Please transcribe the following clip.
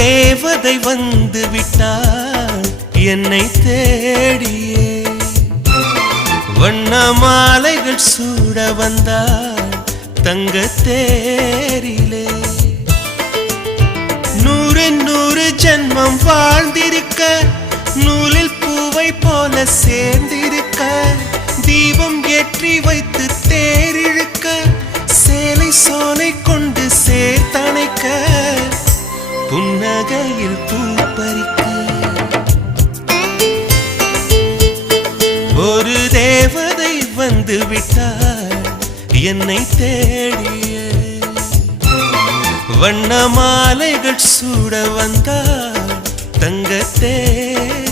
தேவதை வந்து விட்டாள் என்னை தேடியே. வண்ண மாலைகள் சூட வந்தாள் தங்க தேரிலே. 100 ஜென்மம் வாழ்ந்திருக்க, நூலில் பூவை போல சேர்ந்திருக்க, தீபம் ஏற்றி வைத்து தேரிழுக்க, சேலை சோலை கொண்டு சேர்த்தணைக்க, புன்னகையில் பூ பறிக்க. ஒரு தேவதை வந்து விட்டாள் என்னை தேடிய. வண்ண மாலைகள் சூட வந்தாள் தங்க தேரிலே.